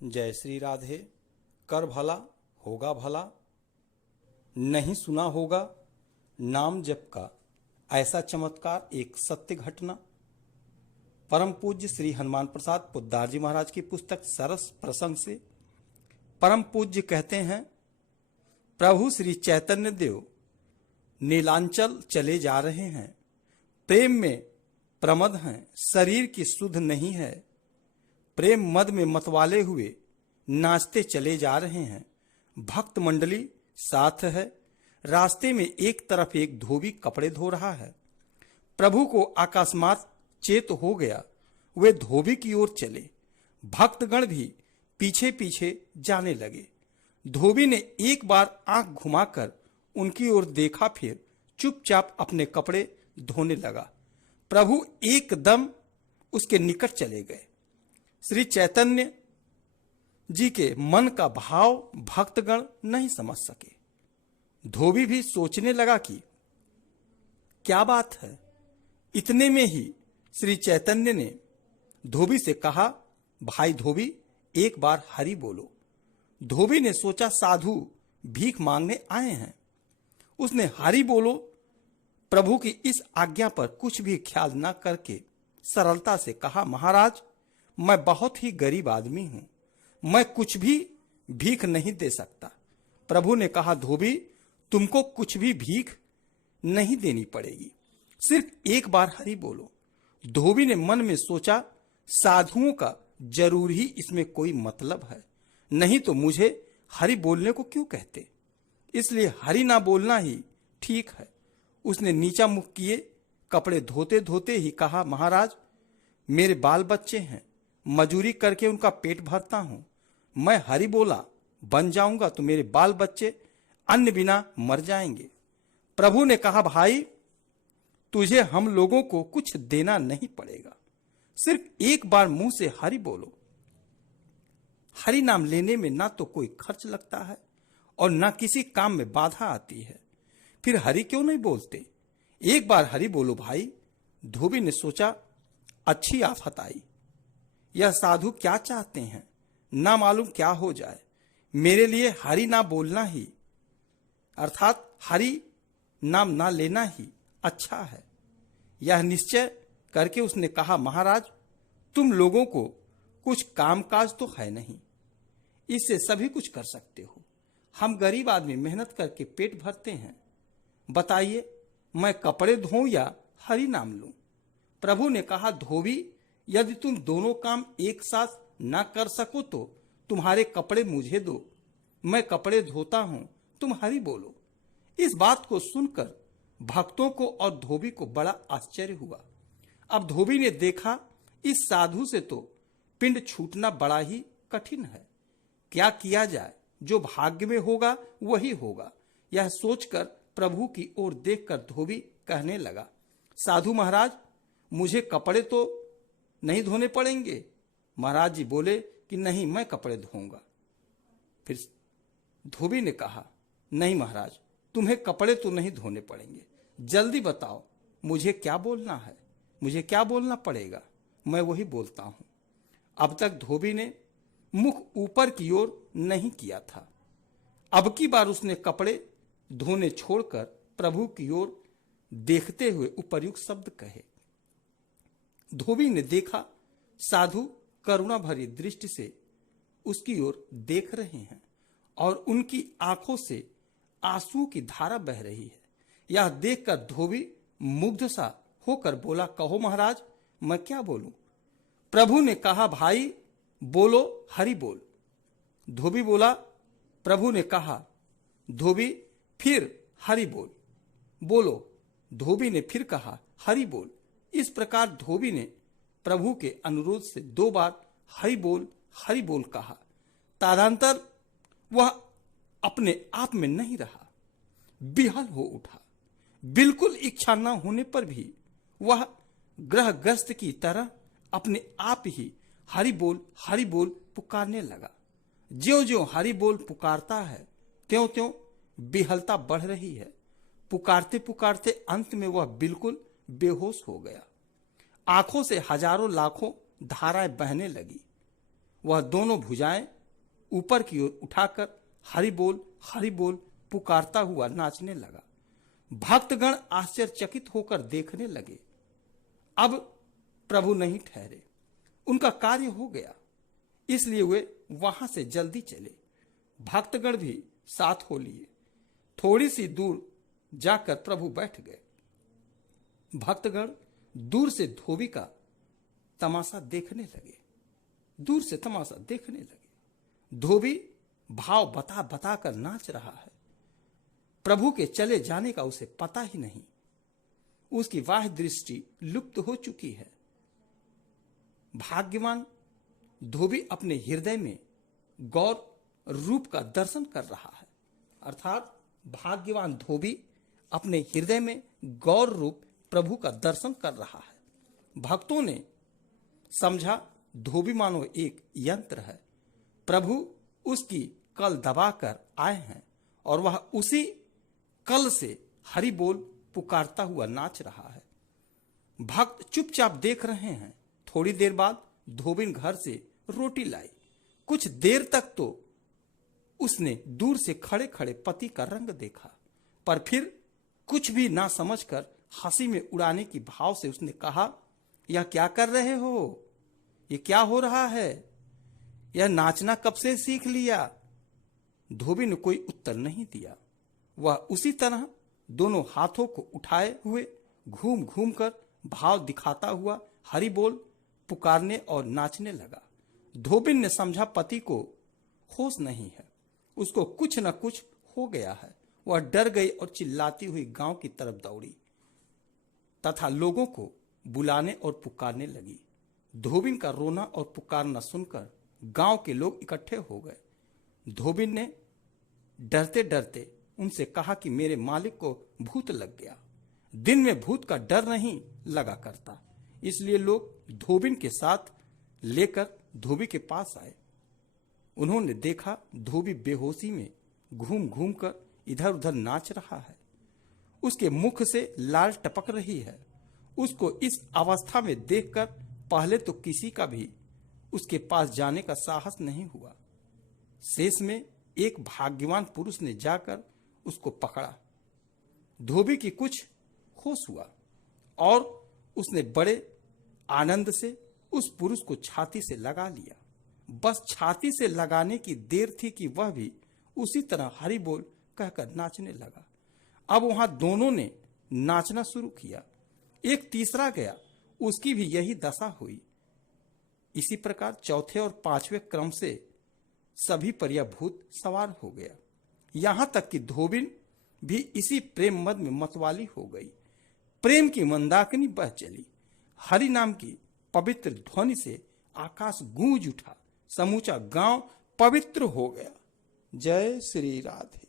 जय श्री राधे। कर भला होगा भला, नहीं सुना होगा नाम जप का ऐसा चमत्कार, एक सत्य घटना। परम पूज्य श्री हनुमान प्रसाद पोद्दार जी महाराज की पुस्तक सरस प्रसंग से परम पूज्य कहते हैं, प्रभु श्री चैतन्य देव नीलांचल चले जा रहे हैं। प्रेम में प्रमद हैं, शरीर की सुध नहीं है। प्रेम मद में मतवाले हुए नाचते चले जा रहे हैं। भक्त मंडली साथ है। रास्ते में एक तरफ एक धोबी कपड़े धो रहा है। प्रभु को अकस्मात चेत हो गया, वे धोबी की ओर चले। भक्तगण भी पीछे पीछे जाने लगे। धोबी ने एक बार आंख घुमाकर उनकी ओर देखा, फिर चुपचाप अपने कपड़े धोने लगा। प्रभु एकदम उसके निकट चले गए। श्री चैतन्य जी के मन का भाव भक्तगण नहीं समझ सके। धोबी भी सोचने लगा कि क्या बात है। इतने में ही श्री चैतन्य ने धोबी से कहा, भाई धोबी, एक बार हरि बोलो। धोबी ने सोचा साधु भीख मांगने आए हैं। उसने हरि बोलो प्रभु की इस आज्ञा पर कुछ भी ख्याल न करके सरलता से कहा, महाराज मैं बहुत ही गरीब आदमी हूं, मैं कुछ भी भीख नहीं दे सकता। प्रभु ने कहा, धोबी तुमको कुछ भी भीख नहीं देनी पड़ेगी, सिर्फ एक बार हरि बोलो। धोबी ने मन में सोचा, साधुओं का जरूर ही इसमें कोई मतलब है, नहीं तो मुझे हरि बोलने को क्यों कहते। इसलिए हरि ना बोलना ही ठीक है। उसने नीचा मुख किए कपड़े धोते धोते ही कहा, महाराज मेरे बाल बच्चे हैं, मजूरी करके उनका पेट भरता हूं। मैं हरि बोला बन जाऊंगा तो मेरे बाल बच्चे अन्न बिना मर जाएंगे। प्रभु ने कहा, भाई तुझे हम लोगों को कुछ देना नहीं पड़ेगा, सिर्फ एक बार मुंह से हरि बोलो। हरि नाम लेने में ना तो कोई खर्च लगता है और ना किसी काम में बाधा आती है, फिर हरि क्यों नहीं बोलते। एक बार हरि बोलो भाई। धोबी ने सोचा, अच्छी आफत आई। यह साधु क्या चाहते हैं, ना मालूम क्या हो जाए। मेरे लिए हरि ना बोलना ही अर्थात हरि नाम ना लेना ही अच्छा है। यह निश्चय करके उसने कहा, महाराज तुम लोगों को कुछ कामकाज तो है नहीं, इससे सभी कुछ कर सकते हो। हम गरीब आदमी मेहनत करके पेट भरते हैं, बताइए मैं कपड़े धोऊं या हरि नाम लूं। प्रभु ने कहा, धोबी यदि तुम दोनों काम एक साथ ना कर सको तो तुम्हारे कपड़े मुझे दो, मैं कपड़े धोता हूं, तुम हरि बोलो। इस बात को सुनकर भक्तों को और धोबी को बड़ा आश्चर्य हुआ। अब धोबी ने देखा, इस साधु से तो पिंड छूटना बड़ा ही कठिन है। क्या किया जाए, जो भाग्य में होगा वही होगा। यह सोचकर प्रभु की ओर देखकर धोबी कहने लगा, साधु महाराज मुझे कपड़े तो नहीं धोने पड़ेंगे। महाराज जी बोले कि नहीं, मैं कपड़े धोऊंगा। फिर धोबी ने कहा, नहीं महाराज तुम्हें कपड़े तो नहीं धोने पड़ेंगे, जल्दी बताओ मुझे क्या बोलना है, मुझे क्या बोलना पड़ेगा, मैं वही बोलता हूं। अब तक धोबी ने मुख ऊपर की ओर नहीं किया था। अब की बार उसने कपड़े धोने छोड़कर प्रभु की ओर देखते हुए उपर्युक्त शब्द कहे। धोबी ने देखा, साधु करुणा भरी दृष्टि से उसकी ओर देख रहे हैं और उनकी आंखों से आंसुओं की धारा बह रही है। यह देखकर धोबी मुग्ध सा होकर बोला, कहो महाराज मैं क्या बोलूं। प्रभु ने कहा, भाई बोलो हरि बोल। धोबी बोला, प्रभु ने कहा, धोबी फिर हरि बोल। बोलो। धोबी ने फिर कहा, हरि बोल। इस प्रकार धोबी ने प्रभु के अनुरोध से 2 बार हरि बोल कहा। तदंतर वह अपने आप में नहीं रहा, बिहल हो उठा। बिल्कुल इच्छा न होने पर भी वह ग्रहग्रस्त की तरह अपने आप ही हरि बोल पुकारने लगा। ज्यों-ज्यों हरि बोल पुकारता है त्यों-त्यों बिहलता बढ़ रही है। पुकारते पुकारते अंत में वह बिल्कुल बेहोश हो गया। आंखों से हजारों लाखों धाराएं बहने लगी। वह दोनों भुजाएं ऊपर की ओर उठाकर हरि बोल पुकारता हुआ नाचने लगा। भक्तगण आश्चर्यचकित होकर देखने लगे। अब प्रभु नहीं ठहरे, उनका कार्य हो गया, इसलिए वे वहां से जल्दी चले। भक्तगण भी साथ हो लिए। थोड़ी सी दूर जाकर प्रभु बैठ गए। भक्तगण दूर से धोबी का तमाशा देखने लगे। दूर से तमाशा देखने लगे। धोबी भाव बता बता कर नाच रहा है। प्रभु के चले जाने का उसे पता ही नहीं। उसकी वाह दृष्टि लुप्त हो चुकी है। भाग्यवान धोबी अपने हृदय में गौर रूप का दर्शन कर रहा है। अर्थात भाग्यवान धोबी अपने हृदय में गौर रूप प्रभु का दर्शन कर रहा है। भक्तों ने समझा धोबी मानो एक यंत्र है, प्रभु उसकी कल दबाकर आए हैं और वह उसी कल से हरि बोल पुकारता हुआ नाच रहा है। भक्त चुपचाप देख रहे हैं। थोड़ी देर बाद धोबिन घर से रोटी लाई। कुछ देर तक तो उसने दूर से खड़े खड़े पति का रंग देखा, पर फिर कुछ भी ना समझकर हंसी में उड़ाने की भाव से उसने कहा, यह क्या कर रहे हो? ये क्या हो रहा है? यह नाचना कब से सीख लिया? धोबी ने कोई उत्तर नहीं दिया। वह उसी तरह दोनों हाथों को उठाए हुए घूम घूम कर भाव दिखाता हुआ हरि बोल पुकारने और नाचने लगा। धोबिन ने समझा पति को होश नहीं है, उसको कुछ न कुछ हो गया है। वह डर गई और चिल्लाती हुई गांव की तरफ दौड़ी तथा लोगों को बुलाने और पुकारने लगी। धोबिन का रोना और पुकारना सुनकर गांव के लोग इकट्ठे हो गए। धोबिन ने डरते डरते उनसे कहा कि मेरे मालिक को भूत लग गया। दिन में भूत का डर नहीं लगा करता, इसलिए लोग धोबिन के साथ लेकर धोबी के पास आए। उन्होंने देखा धोबी बेहोशी में घूम घूम कर इधर उधर नाच रहा है। उसके मुख से लाल टपक रही है। उसको इस अवस्था में देखकर पहले तो किसी का भी उसके पास जाने का साहस नहीं हुआ। शेष में एक भाग्यवान पुरुष ने जाकर उसको पकड़ा। धोबी की कुछ होश हुआ और उसने बड़े आनंद से उस पुरुष को छाती से लगा लिया। बस छाती से लगाने की देर थी कि वह भी उसी तरह हरि बोल कहकर नाचने लगा। अब वहां दोनों ने नाचना शुरू किया। एक तीसरा गया, उसकी भी यही दशा हुई। इसी प्रकार चौथे और पांचवें क्रम से सभी पर यह भूत सवार हो गया। यहां तक कि धोबिन भी इसी प्रेम मद में मतवाली हो गई। प्रेम की मंदाकिनी बह चली। हरि नाम की पवित्र ध्वनि से आकाश गूंज उठा। समूचा गांव पवित्र हो गया। जय श्री राधे।